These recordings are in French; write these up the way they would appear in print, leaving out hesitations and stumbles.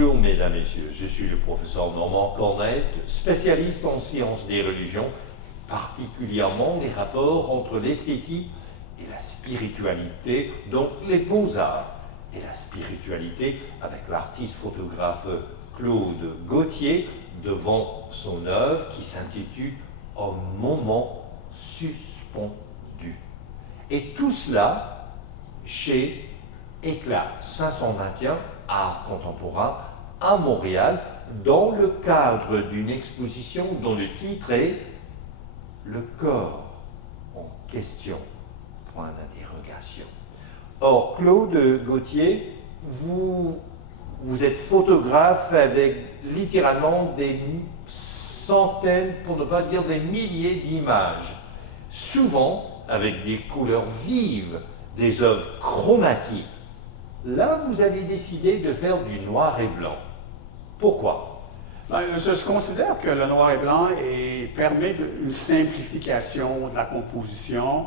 Bonjour mesdames, messieurs, je suis le professeur Normand Cornette, spécialiste en sciences des religions, particulièrement les rapports entre l'esthétique et la spiritualité, donc les beaux-arts et la spiritualité, avec l'artiste photographe Claude Gauthier devant son œuvre qui s'intitule Un moment suspendu. Et tout cela chez Éclat 521 Art contemporain à Montréal, dans le cadre d'une exposition dont le titre est Le corps en question, point d'interrogation. Or, Claude Gauthier, vous êtes photographe avec littéralement des centaines, pour ne pas dire des milliers d'images, souvent avec des couleurs vives, des œuvres chromatiques. Là, vous avez décidé de faire du noir et blanc. Pourquoi? Je considère que le noir et blanc permet une simplification de la composition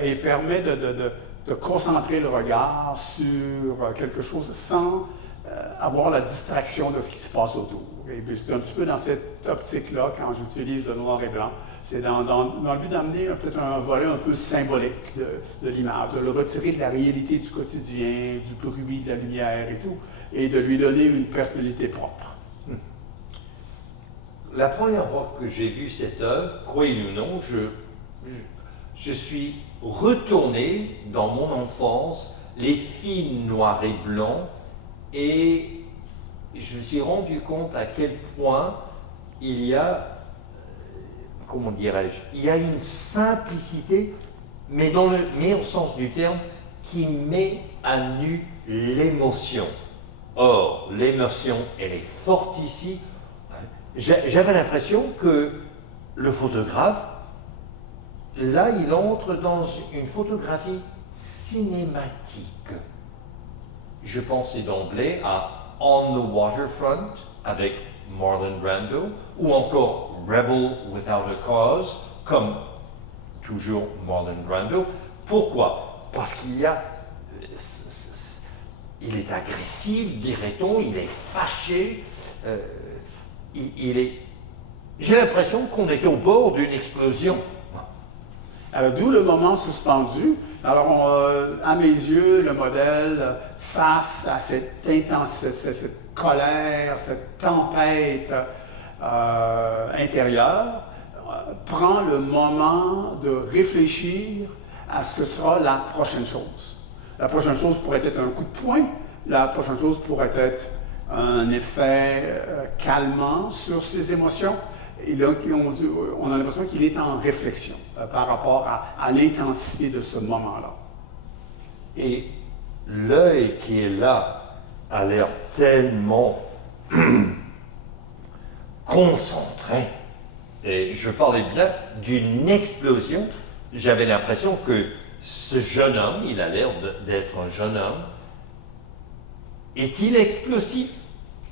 et permet de concentrer le regard sur quelque chose sans avoir la distraction de ce qui se passe autour. Et c'est un petit peu dans cette optique-là quand j'utilise le noir et blanc. C'est dans le but d'amener peut-être un volet un peu symbolique de l'image, de le retirer de la réalité du quotidien, du bruit, de la lumière et tout, et de lui donner une personnalité propre. La première fois que j'ai vu cette œuvre, croyez-le ou non, je suis retourné dans mon enfance, les films noirs et blancs, et je me suis rendu compte à quel point il y a, comment dirais-je, il y a une simplicité, mais dans le meilleur sens du terme, qui met à nu l'émotion. Or, l'émotion, elle est forte ici. J'avais l'impression que le photographe, là, il entre dans une photographie cinématique. Je pensais d'emblée à On the Waterfront avec Marlon Brando, ou encore Rebel Without a Cause, comme toujours Marlon Brando. Pourquoi? Parce qu'il est agressif, dirait-on, il est fâché, j'ai l'impression qu'on est au bord d'une explosion. Alors, d'où le moment suspendu. Alors, à mes yeux, le modèle, face à cette intensité, cette colère, cette tempête intérieure, prend le moment de réfléchir à ce que sera la prochaine chose. La prochaine chose pourrait être un coup de poing, la prochaine chose pourrait être un effet calmant sur ses émotions. Et là, on a l'impression qu'il est en réflexion par rapport à l'intensité de ce moment-là. Et l'œil qui est là a l'air tellement concentré. Et je parlais bien d'une explosion. J'avais l'impression que ce jeune homme, il a l'air d'être un jeune homme. Est-il explosif?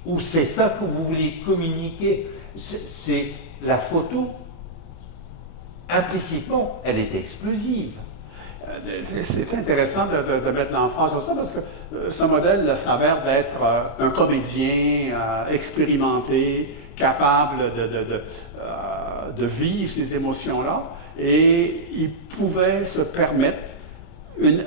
Ou c'est ça que vous voulez communiquer? C'est la photo, implicitement, elle est explosive. C'est intéressant de mettre l'emphase sur ça parce que ce modèle s'avère d'être un comédien expérimenté, capable de vivre ces émotions-là, et il pouvait se permettre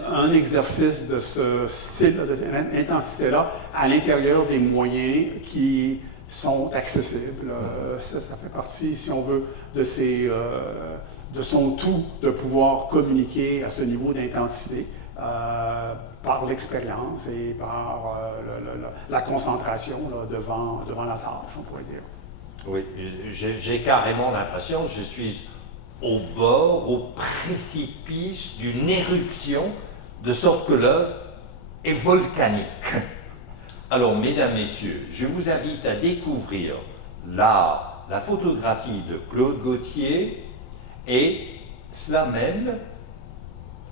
un exercice de ce style, de cette intensité-là, à l'intérieur des moyens qui sont accessibles. Ça fait partie, si on veut, de son tout de pouvoir communiquer à ce niveau d'intensité par l'expérience et par la concentration là, devant la tâche, on pourrait dire. Oui, j'ai carrément l'impression que je suis au bord, au précipice d'une éruption, de sorte que l'œuvre est volcanique. Alors, mesdames, messieurs, je vous invite à découvrir la photographie de Claude Gauthier, et cela même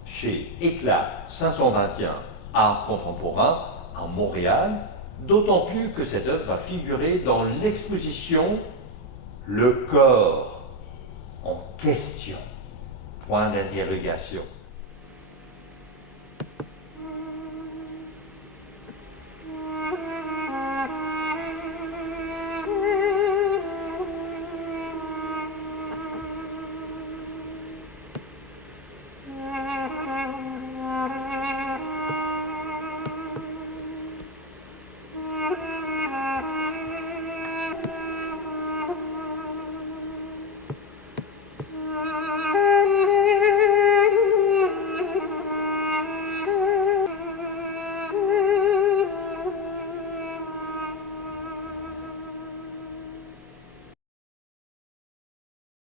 chez Éclat 521 Art contemporain à Montréal, d'autant plus que cette œuvre va figurer dans l'exposition Le corps en question, point d'interrogation.